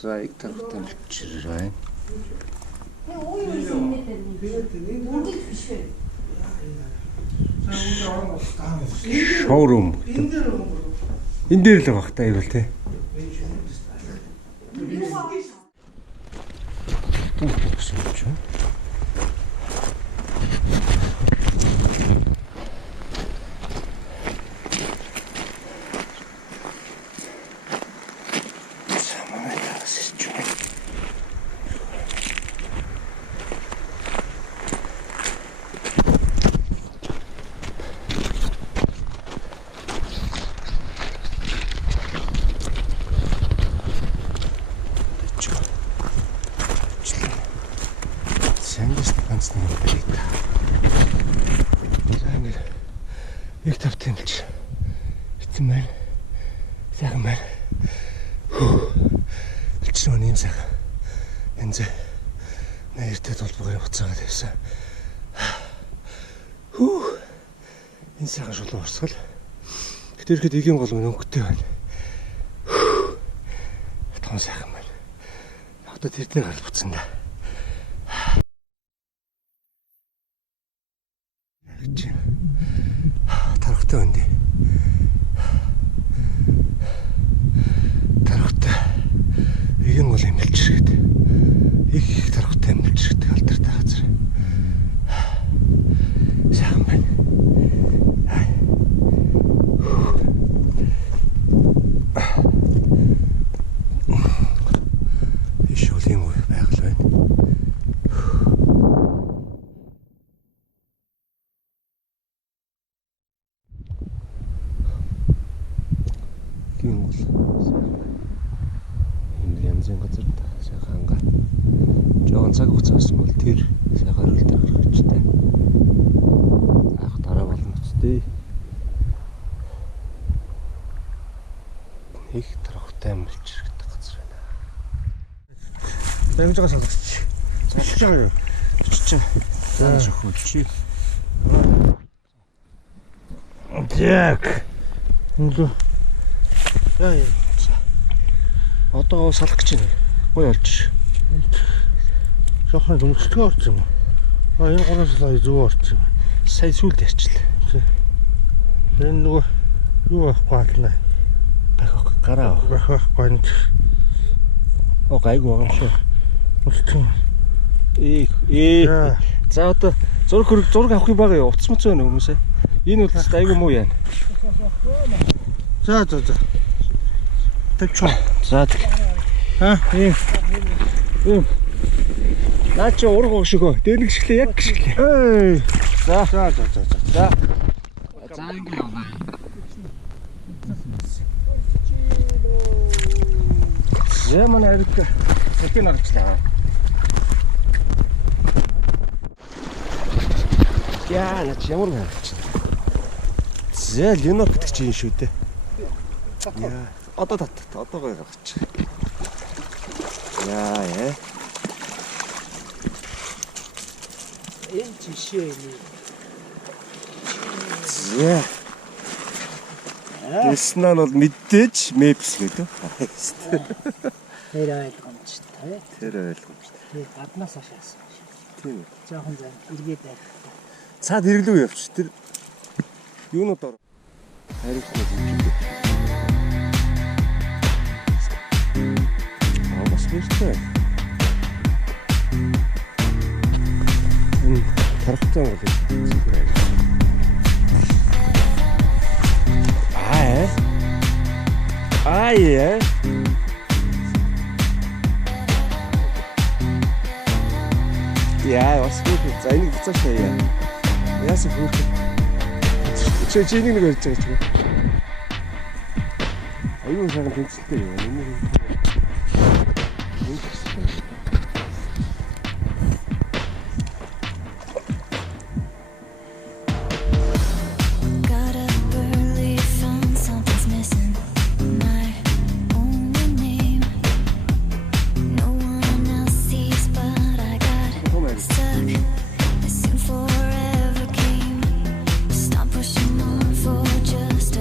За их тарахтай мэлчир байна. Шоурум. Энэ дээр л байгаа хта ирвэл те. Их тавтанч. Битэн байна. Сайхан байна. Элчнөө нэм сайхан. Энзэ. Нэртэй толбогоор буцаагаад тавьсан. Энэ сайхан шулуун орсгол. Гэтэр ихэд игийн гол өнгөтэй байна. Тон сайхан байна. Одоо тэр дээр гарч буцсан да. Тархтай байна. Тархтай. Игийн гол эмэлчиргээд. Их тархтай эмэлчиргээд алдартай газар. Сайхан байна. Иш үлийн үе байгаль байна. Гин гол. Энэ янзын газар сайхан ангаа. Жоон цаг хугацаас бол тэр сайхан өрөлтөр гаргажтай. Ах дараа болно үстэй. Их тархтай мэлчирэгдэх газар байна. За ингэж байгаа сонсогч. Залж байгаа юу? Бичиж. За шөхөж. Так. Нэлээ. Яа. Одоо салах гэж байна. Гой олж. Жохон өмчлөгөө орчих юм уу? Энэ 3 сая зүг орчих юм. Сая сүлд ярьчлаа. Энэ нөгөө юу авахгүй хаална. Бахах гараа. Бахах гонд. О гайгүй байгаа юм шүү. Үлдсэн. За одоо зураг авах юм байгаа юу? Утас мөц байна хүмүүсээ. Энэ үлдэс айгүй муу яана. За. Тэвчүү. За. Ийм. Наа чи ураг өгшгөө. Дээр нэг шиглээ яг гიშглээ. За. За ингэ яваа. Яман ариг сэпэн аргачлаа. Яа, наач ямар гарч. За Ленок гэдэг чинь шүү дээ. Яа, одоо гой гарч. Яа. Энэ жишээ юм. За. Эснаа бол мэдээж мэпс гэдэг. Тэр ойлгомжтой. Тэр гаднаас хашаасан. Тийм. Жохон зан эргээд байх. Цаад ирэглүү явчих. Тэр юунууд ор. Хариуцлаа хийлээ. Бас хэрэгтэй. Энэ тархтай бол зүгээр. Яа. Яа, бас goed. За энийг буцаашаа яа. Яасан хөөх. Чи нэг ярьж байгаа ч. Аюун сайхан тэнцэлтэй юм. Just a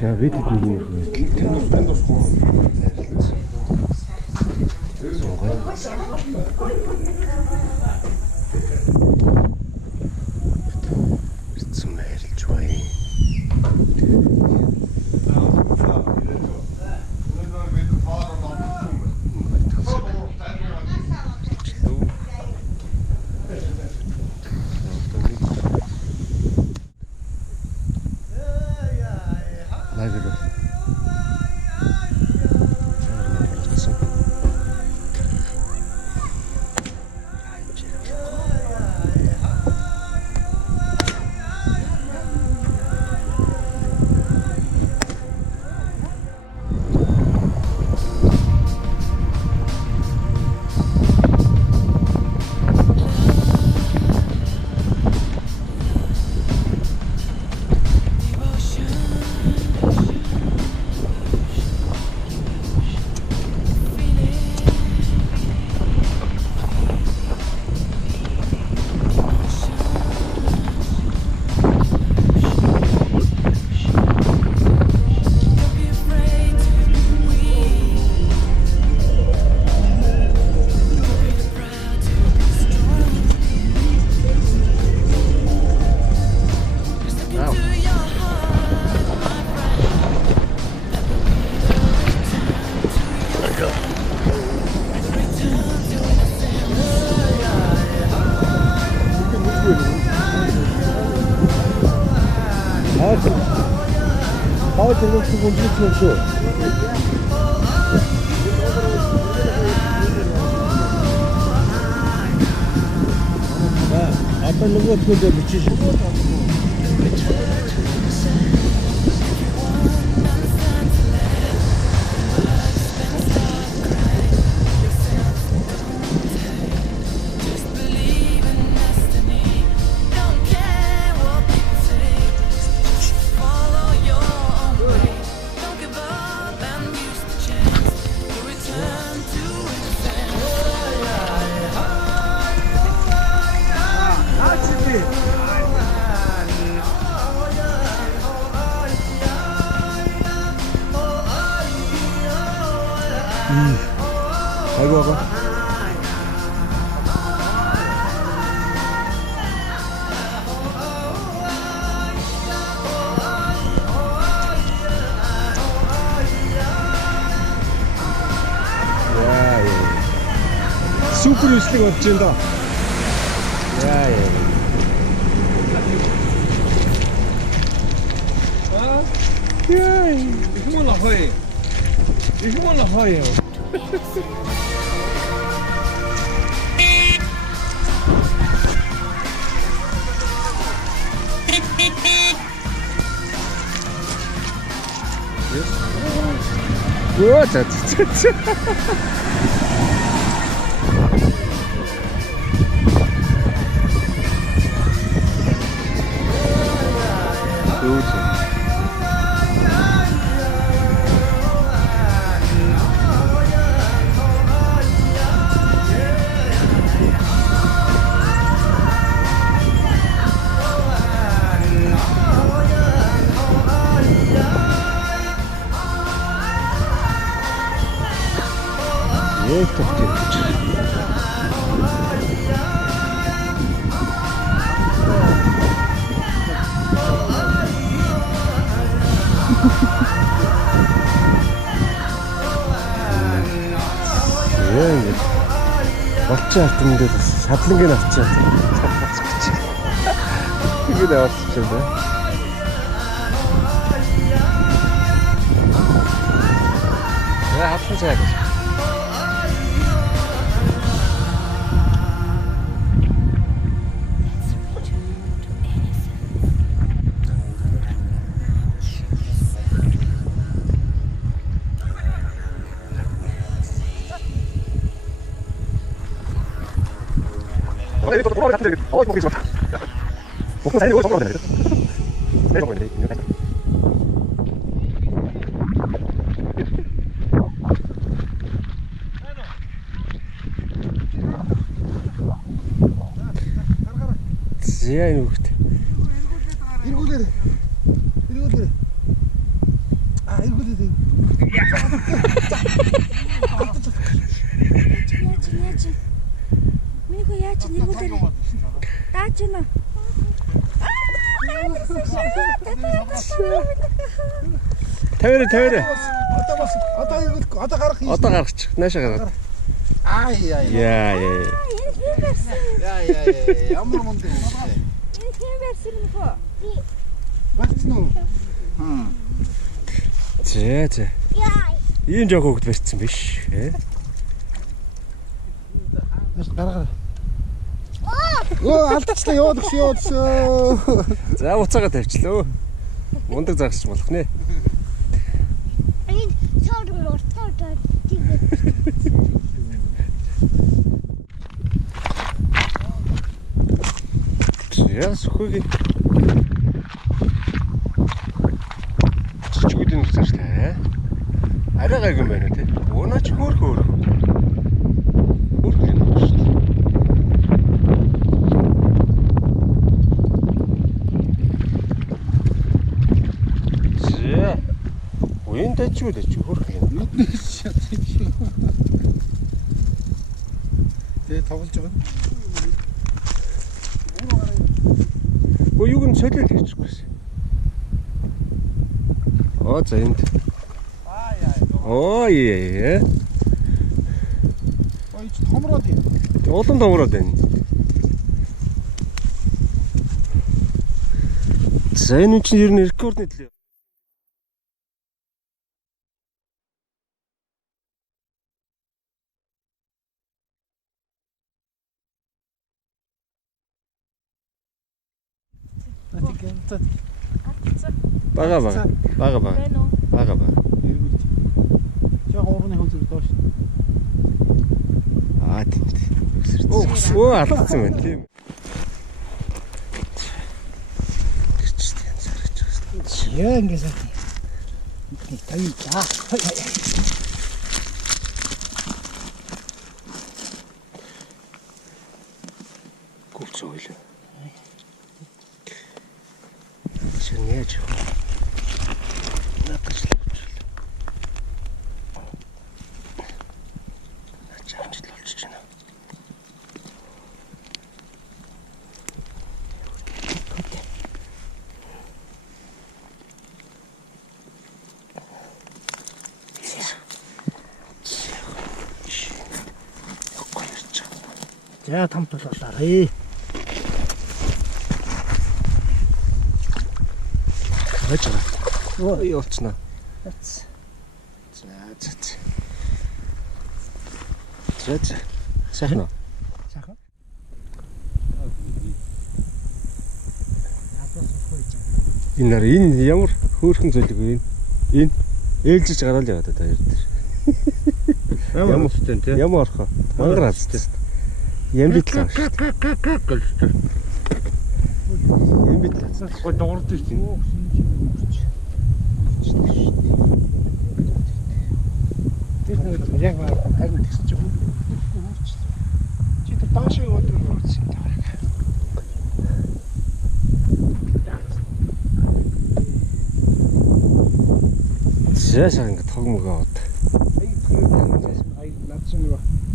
За бид нэг одоо нөгөөдгөө бичиж 아이고 아가 супер үслэг болж байна да. Яа. Яа. Их мөн ахой. Их мөн ахой. Вот это. Болчоо хатмандээ бас шадлангийн авчаа. Ингэ авчих юм байна. Я хатсан цайг. Зяа энэ хөхт. Эргүүлээ. Эргүүлээ. Эргүүлээ. Минийхөө яаж нэргүүлээ. Даач юм аа. Тавиараа. Одоо гарах юм. Одоо гаргачих. Наашаа гаргаад. Яа. Ямар мундаг юм бэ? Энэ хэм барьсан юм хөө. Барьсан уу? Зэ. Ийм жоох хөвгд барьсан биш. Гараа. Алдчихлаа явуулсан. За уцаага тавьчлаа. Мундаг загсч болох нэ. Энэ сороо тийм. Яа сөхөгийн. Чичгүүдийн нөхцөл таа. Арай гайг юм байна тий. Уунаач хөөрхөн. Хөөрхөн юм шүү дээ. Зэ. Уян тачгүй хөөрхөн. Тэгээ тоглож байгаа. Юуг нь солиод хийчихгүйс. За энд. Яа. Ч томроод юм. Улам томроод байна. За энэ чинь ер нь рекордны төлөө. Бага. Эргүүлж. Жоо уурны хөлөг доош. Тийм. Алдсан байна тийм. Яа ингэсэн. Таяа. Гүвч ойлоо. Шинэж. Надад л авчихлаа. Начаамч л олчих чинь. За тамт болоолаа. Ой явуулчихна. За. Сайхан уу? Сайхан. Энэ ямар хөөрхөн зүйлэг вэ? Энэ ээлжиж гараал яваад та хоёр дээр. Ямар хөтөн тий? Ямар орхоо? Мангар хацтай. Ямбитлаа. Ямбитлаа. Гой дуурд тийм. Яг харин тэгсэж байгаа. Чи тэр таашаа өдөр хөрсөн юм даа. Зээсаа ингэ тогмогоо од.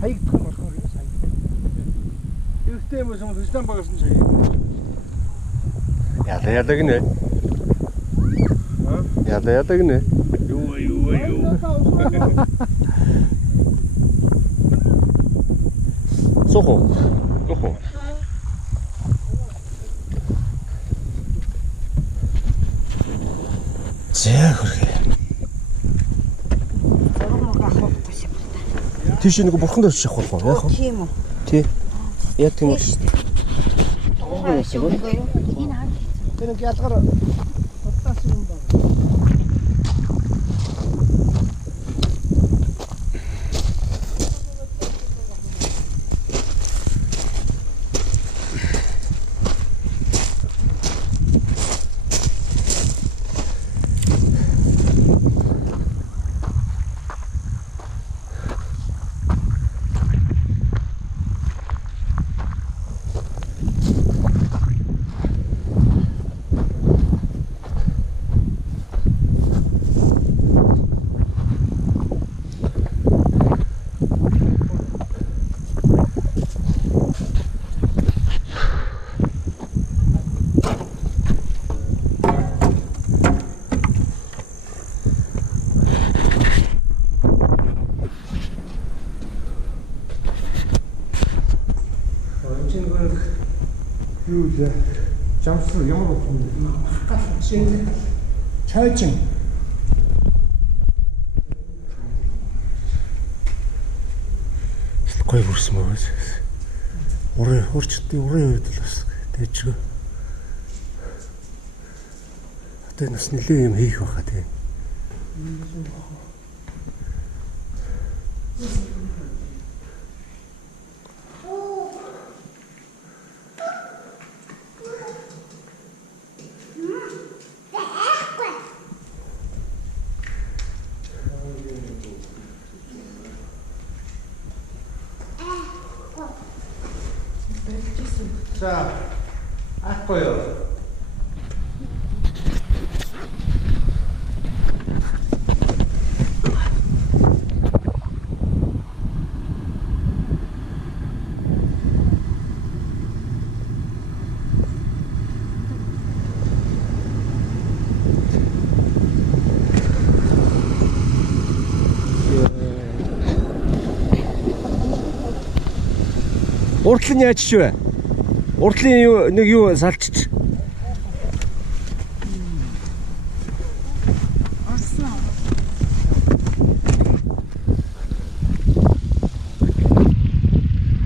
Хаягдах юм болохоор юу сайн. Ихтэй юм шиг систем багсан чиг. Яда гинэ. Яда гинэ. Юу. уу? Явах уу? За хөргөө. Тийш нэг бурхан дээр шахах болох уу? Яах вэ? Тийм үү. Тий. Яг тийм үү. Энэ хаа. Тэр нэг ялгаар тутаас юм байна. Юу вэ? Жамсар ямар болох юм? Чайчин. Гой бүрсэн мөөс. Урын хурцтай урын үед л бас тэжгүй. Одоо нас нэлээ юм хийх байхаа тийм. За, ахгүй юу? Уртлын яаж ч вэ? Уртлын нэг юу салчиж.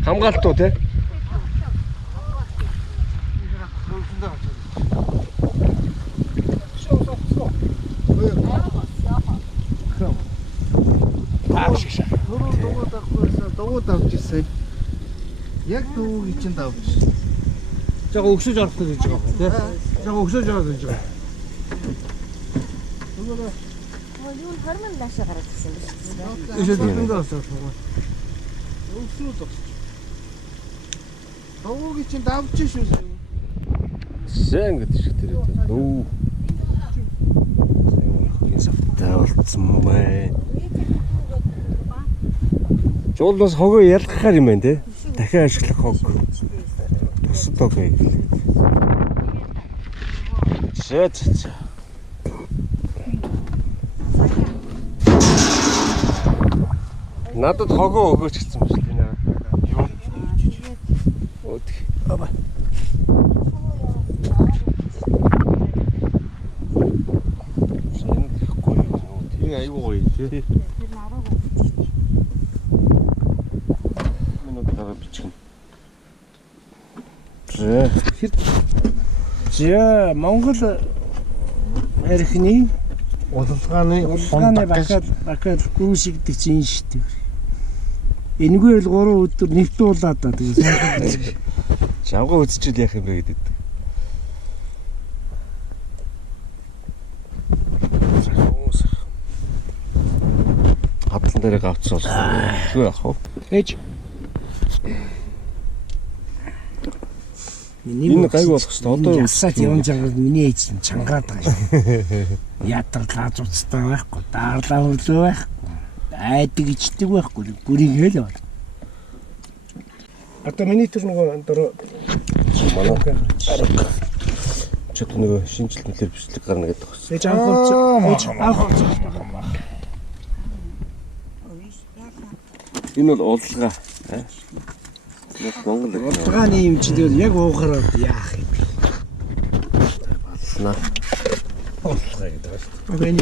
Хамгаалт уу те? Дууд авч ирсэн. Яг дууг чинь давж. Жага өгсөж орох гэж байгаа юм тий. Жага өгсөж орох гэж байгаа. Юу хормон даашаа гараад ирсэн биш үү? Ишээ дөрөнд орсон. Өгсөж орох. Дууг чинь давж шүү. Сэн гэдэг шиг тэр үү. Хин савтаа болцсон бай. Жуулнаас хогоо ялгахаар юм байна те. Дахин ашиглах хог. Бусад хог байг. Шэт. Надад хогоо өгөөч гэсэн юм шиг нэ. Юу? Өөх. Аба. Энэ аюу гоё тий. За Монгол архины удалгааны бакал гүйсэгдэг чинь шүү дээ. Энэгүй л 3 өдөр нэвтүүлээд та тэгээ Шавга үзчихэл яах юм бэ гэдэг. Хадлан дээр гавцсан болсон. Юу яах вэ? ээж Энэ гайг болох шүү дээ. Одоо ясаад явж байгаа миний ээж нь чангаад байгаа шүү. Ятарлаа зуцтай байхгүй, daарлаа хөрлөө байхгүй. Айдаг ичдэг байхгүй. Бүрийг хэл бол. Одоо миний тэр нөгөө дөрөв манай чөт нөгөө шинжилт нэлэр бичлэг гарна гэдэг байна. ээж анхаарч Энэ бол уллага. Монгол Урдгааны юм чи тэгэл яг уухаар яах юм бэ? болсноо. Окей.